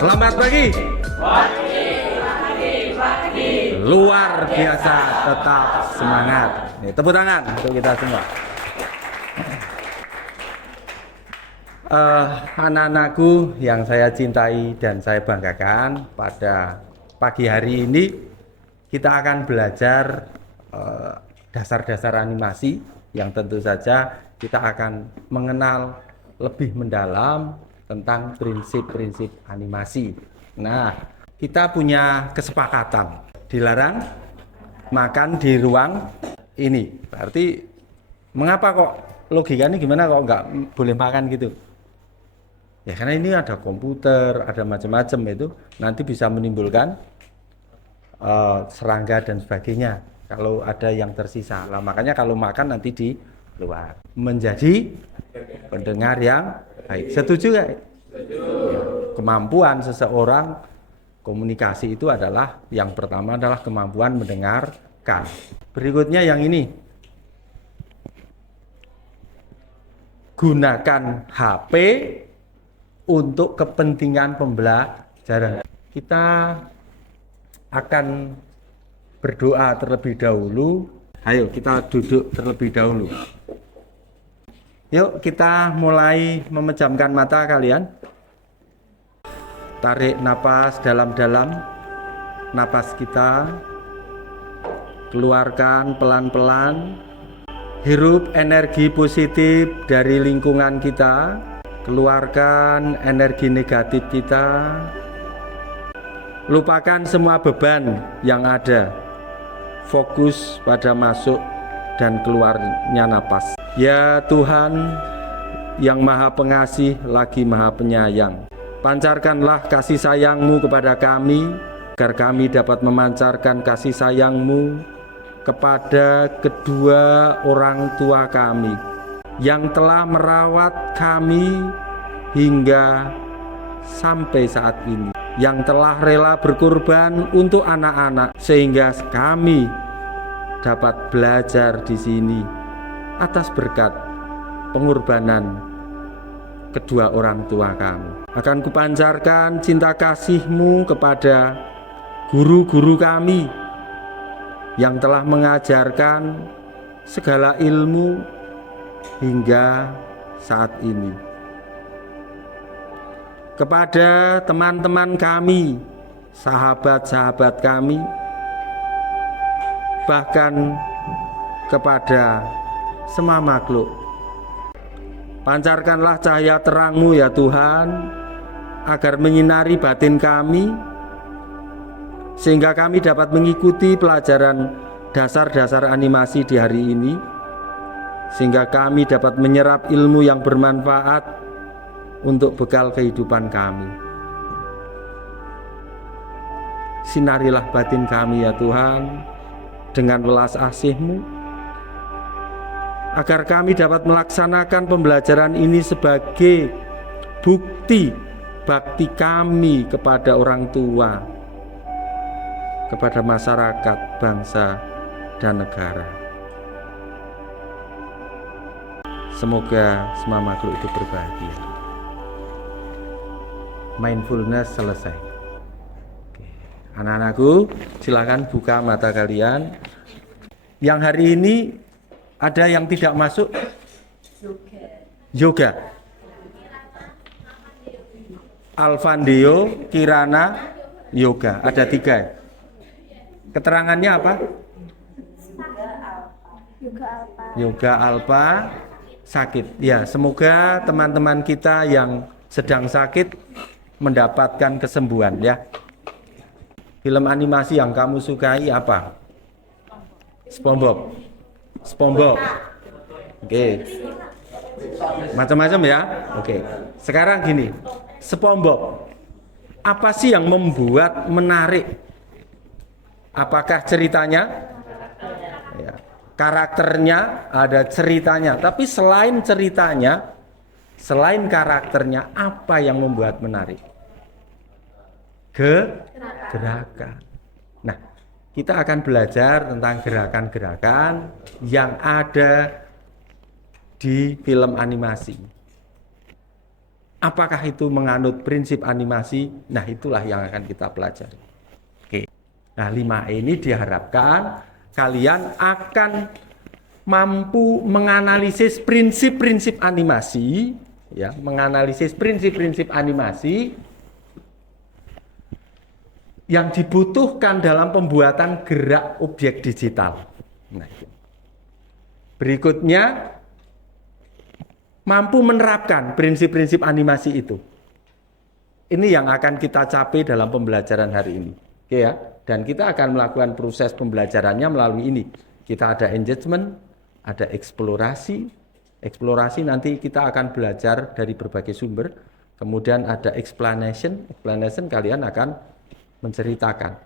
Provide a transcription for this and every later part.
Selamat pagi. Luar biasa, tetap semangat. Nih, tepuk tangan untuk kita semua. Anak-anakku yang saya cintai dan saya banggakan, pada pagi hari ini kita akan belajar dasar-dasar animasi yang tentu saja kita akan mengenal lebih mendalam tentang prinsip-prinsip animasi. Nah, kita punya kesepakatan dilarang makan di ruang ini. Berarti mengapa kok logikanya gimana kok nggak boleh makan gitu? Ya karena ini ada komputer, ada macam-macam, itu nanti bisa menimbulkan serangga dan sebagainya kalau ada yang tersisa. Nah, makanya kalau makan nanti di luar. Menjadi pendengar yang baik. Setuju nggak? Ya, kemampuan seseorang komunikasi itu adalah yang pertama adalah kemampuan mendengarkan. Berikutnya yang ini. Gunakan HP untuk kepentingan pembelajaran. Kita akan berdoa terlebih dahulu. Ayo kita duduk terlebih dahulu. Yuk kita mulai memejamkan mata kalian. Tarik napas dalam-dalam. Napas kita. Keluarkan pelan-pelan. Hirup energi positif dari lingkungan kita. Keluarkan energi negatif kita. Lupakan semua beban yang ada. Fokus pada masuk dan keluarnya napas. Ya Tuhan yang Maha Pengasih lagi Maha Penyayang, pancarkanlah kasih sayang-Mu kepada kami, agar kami dapat memancarkan kasih sayang-Mu kepada kedua orang tua kami yang telah merawat kami hingga sampai saat ini, yang telah rela berkorban untuk anak-anak sehingga kami dapat belajar di sini. Atas berkat pengorbanan kedua orang tua kami, akan kupancarkan cinta kasih-Mu kepada guru-guru kami yang telah mengajarkan segala ilmu hingga saat ini. Kepada teman-teman kami, sahabat-sahabat kami, bahkan kepada semua makhluk, pancarkanlah cahaya terang-Mu ya Tuhan, agar menyinari batin kami, sehingga kami dapat mengikuti pelajaran dasar-dasar animasi di hari ini, sehingga kami dapat menyerap ilmu yang bermanfaat untuk bekal kehidupan kami. Sinarilah batin kami ya Tuhan dengan welas asih-Mu, agar kami dapat melaksanakan pembelajaran ini sebagai bukti bakti kami kepada orang tua, kepada masyarakat, bangsa, dan negara. Semoga semua makhluk itu berbahagia. Mindfulness selesai. Oke. Anak-anakku, silakan buka mata kalian. Yang hari ini ada yang tidak masuk? Yoga. Alfandeo, Kirana, Yoga. Ada 3. Keterangannya apa? Yoga Alpha sakit. Ya, semoga teman-teman kita yang sedang sakit mendapatkan kesembuhan ya. Film animasi yang kamu sukai apa? SpongeBob. SpongeBob. Oke. Macam-macam ya. Oke. Sekarang gini, SpongeBob. Apa sih yang membuat menarik? Apakah ceritanya? Ya. Karakternya, ada ceritanya. Tapi selain ceritanya, selain karakternya, apa yang membuat menarik? Gerakan. Nah, kita akan belajar tentang gerakan-gerakan yang ada di film animasi. Apakah itu menganut prinsip animasi? Nah, itulah yang akan kita pelajari. Oke. Nah, 5E ini diharapkan kalian akan mampu menganalisis prinsip-prinsip animasi, ya, menganalisis prinsip-prinsip animasi yang dibutuhkan dalam pembuatan gerak objek digital. Nah, berikutnya mampu menerapkan prinsip-prinsip animasi itu. Ini yang akan kita capai dalam pembelajaran hari ini. Oke ya, dan kita akan melakukan proses pembelajarannya melalui ini. Kita ada engagement, ada eksplorasi. Eksplorasi nanti kita akan belajar dari berbagai sumber. Kemudian ada explanation. Explanation kalian akan menceritakan.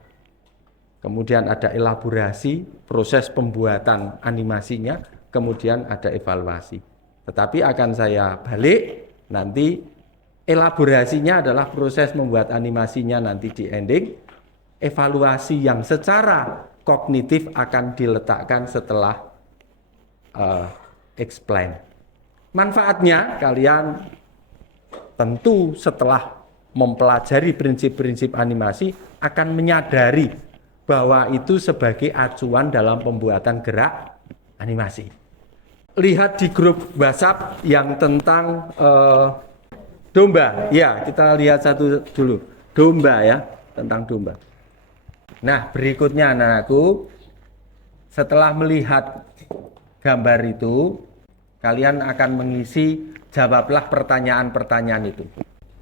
Kemudian ada elaborasi, proses pembuatan animasinya. Kemudian ada evaluasi. Tetapi akan saya balik nanti elaborasinya adalah proses membuat animasinya nanti di ending. Evaluasi yang secara kognitif akan diletakkan setelah explain. Manfaatnya kalian tentu setelah mempelajari prinsip-prinsip animasi akan menyadari bahwa itu sebagai acuan dalam pembuatan gerak animasi. Lihat di grup WhatsApp yang tentang domba. Ya, kita lihat satu dulu. Domba ya, tentang domba. Nah, berikutnya anak-anakku, setelah melihat gambar itu, kalian akan mengisi jawablah pertanyaan-pertanyaan itu.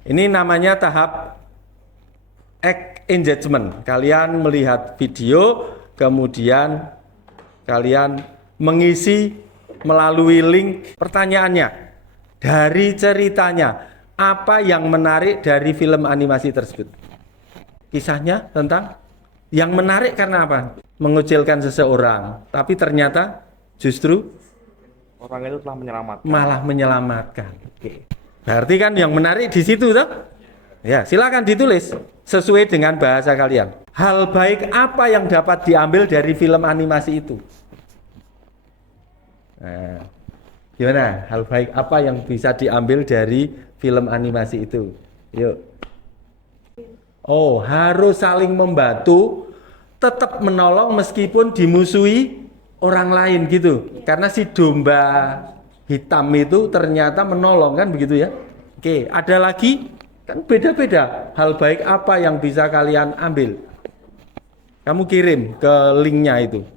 Ini namanya tahap engagement. Kalian melihat video, kemudian kalian mengisi melalui link pertanyaannya. Dari ceritanya, apa yang menarik dari film animasi tersebut? Kisahnya tentang yang menarik karena apa? Mengucilkan seseorang, tapi ternyata justru orang itu telah menyelamatkan. Malah menyelamatkan. Oke. Berarti kan yang menarik di situ toh? Ya, silakan ditulis sesuai dengan bahasa kalian. Hal baik apa yang dapat diambil dari film animasi itu? Nah, gimana? Hal baik apa yang bisa diambil dari film animasi itu? Yuk. Oh, harus saling membantu, tetap menolong meskipun dimusuhi orang lain gitu. Karena si domba hitam itu ternyata menolong kan begitu ya. Oke, ada lagi kan beda-beda. Hal baik apa yang bisa kalian ambil? Kamu kirim ke linknya itu.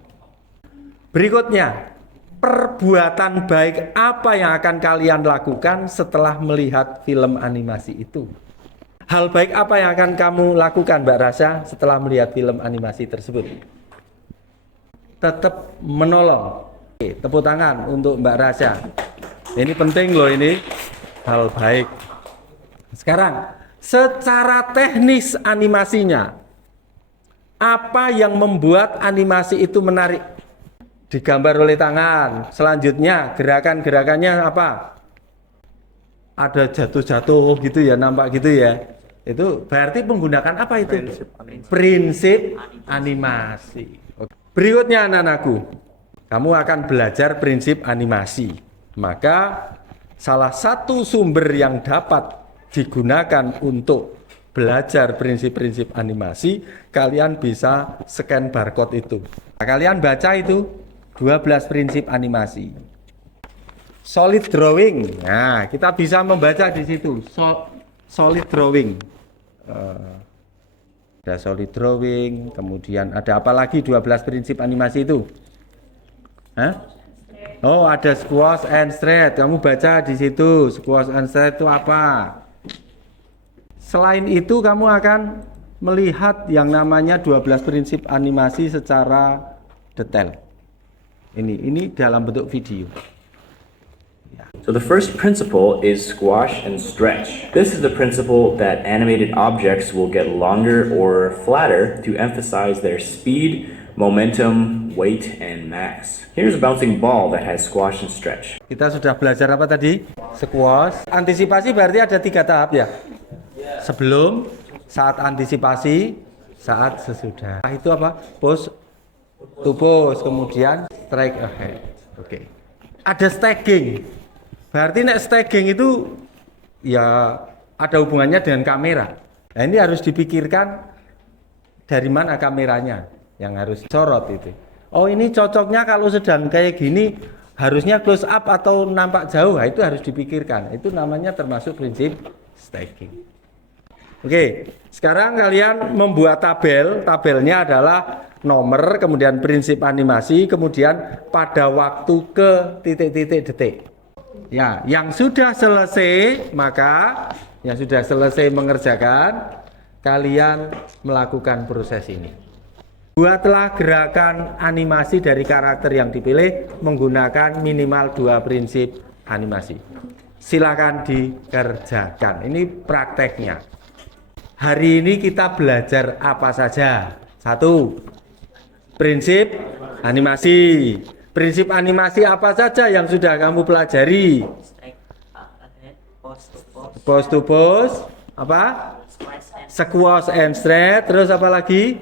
Berikutnya, perbuatan baik apa yang akan kalian lakukan setelah melihat film animasi itu? Hal baik apa yang akan kamu lakukan, Mbak Rasya, setelah melihat film animasi tersebut? Tetap menolong. Oke, tepuk tangan untuk Mbak Rasya. Ini penting loh ini. Hal baik. Sekarang, secara teknis animasinya, apa yang membuat animasi itu menarik? Digambar oleh tangan. Selanjutnya, gerakan-gerakannya apa? Ada jatuh-jatuh gitu ya, nampak gitu ya. Itu berarti menggunakan apa itu? Prinsip animasi. Berikutnya anak-anakku, kamu akan belajar prinsip animasi. Maka salah satu sumber yang dapat digunakan untuk belajar prinsip-prinsip animasi, kalian bisa scan barcode itu. Nah, kalian baca itu 12 prinsip animasi. Solid drawing. Nah, kita bisa membaca di situ. Solid drawing. Ada solid drawing, kemudian ada apa lagi 12 prinsip animasi itu? Hah? Oh, ada squash and straight. Kamu baca di situ, squash and straight itu apa? Selain itu kamu akan melihat yang namanya 12 prinsip animasi secara detail. Ini dalam bentuk video. So the first principle is squash and stretch. This is the principle that animated objects will get longer or flatter to emphasize their speed, momentum, weight, and mass. Here's a bouncing ball that has squash and stretch. Kita sudah belajar apa tadi? Squash. Antisipasi berarti ada 3 tahap ya? Sebelum, saat antisipasi, saat sesudah. Itu apa? Push to push, kemudian strike ahead. Oke. Ada stacking. Berarti nek stacking itu ya ada hubungannya dengan kamera. Nah, ini harus dipikirkan dari mana kameranya yang harus sorot itu. Oh, ini cocoknya kalau sedang kayak gini harusnya close up atau nampak jauh. Nah, itu harus dipikirkan. Itu namanya termasuk prinsip staging. Oke, sekarang kalian membuat tabel. Tabelnya adalah nomor, kemudian prinsip animasi, kemudian pada waktu ke titik-titik detik. Ya, yang sudah selesai, maka yang sudah selesai mengerjakan, kalian melakukan proses ini. Buatlah gerakan animasi dari karakter yang dipilih menggunakan minimal 2 prinsip animasi. Silakan dikerjakan. Ini prakteknya. Hari ini kita belajar apa saja? 1. Prinsip animasi. Prinsip animasi apa saja yang sudah kamu pelajari? Pose to pose, apa? Squash and stretch. Terus apa lagi?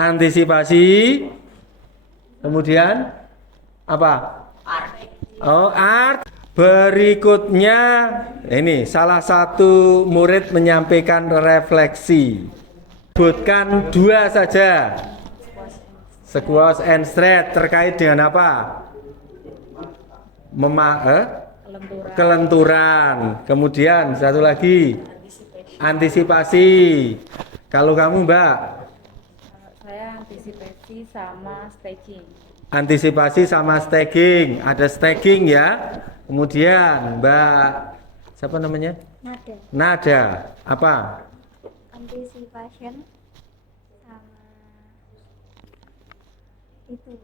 Antisipasi. Kemudian apa? Oh, art. Berikutnya ini salah satu murid menyampaikan refleksi. Sebutkan 2 saja. Squash and stretch terkait dengan apa? Kelenturan. Kemudian satu lagi antisipasi. Kalau kamu, Mbak? Saya antisipasi sama staging. Antisipasi sama staging. Ada staging ya. Kemudian Mbak siapa namanya? Nada. Nada. Apa? Anticipation sama itu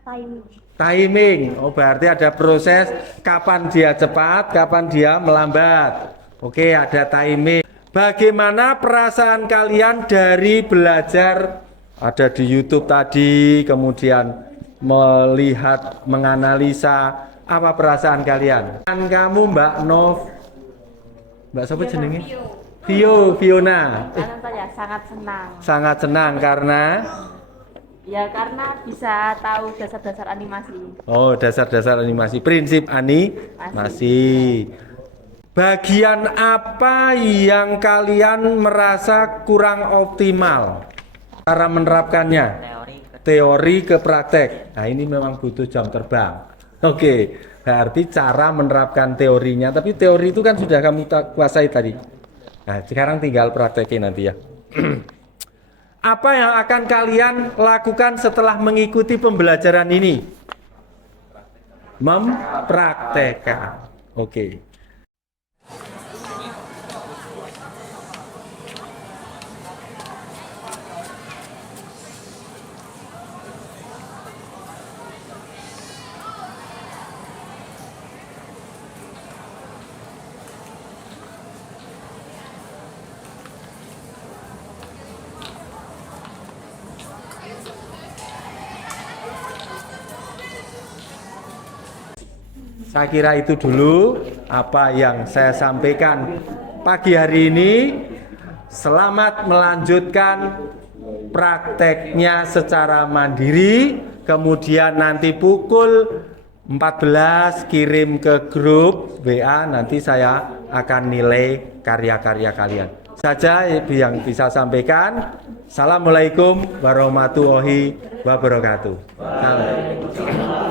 timing. Timing. Oh, berarti ada proses kapan dia cepat, kapan dia melambat. Oke, ada timing. Bagaimana perasaan kalian dari belajar ada di YouTube tadi, kemudian melihat, menganalisa, apa perasaan kalian? Dan kamu Mbak Nov, Mbak siapa jenenge? Fiona. Karena saya sangat senang. Sangat senang karena Karena bisa tahu dasar-dasar animasi. oh, dasar-dasar animasi, prinsip animasi. Bagian apa yang kalian merasa kurang optimal cara menerapkannya? Teori ke praktek. Nah, ini memang butuh jam terbang. Oke, berarti cara menerapkan teorinya. Tapi teori itu kan sudah kamu kuasai tadi. Nah, sekarang tinggal praktekin nanti ya. Apa yang akan kalian lakukan setelah mengikuti pembelajaran ini? Mempraktekkan. Oke. Saya kira itu dulu apa yang saya sampaikan pagi hari ini. Selamat melanjutkan prakteknya secara mandiri. Kemudian nanti pukul 14 kirim ke grup WA. Nanti saya akan nilai karya-karya kalian. Saja yang bisa sampaikan. Assalamualaikum warahmatullahi wabarakatuh. Salam.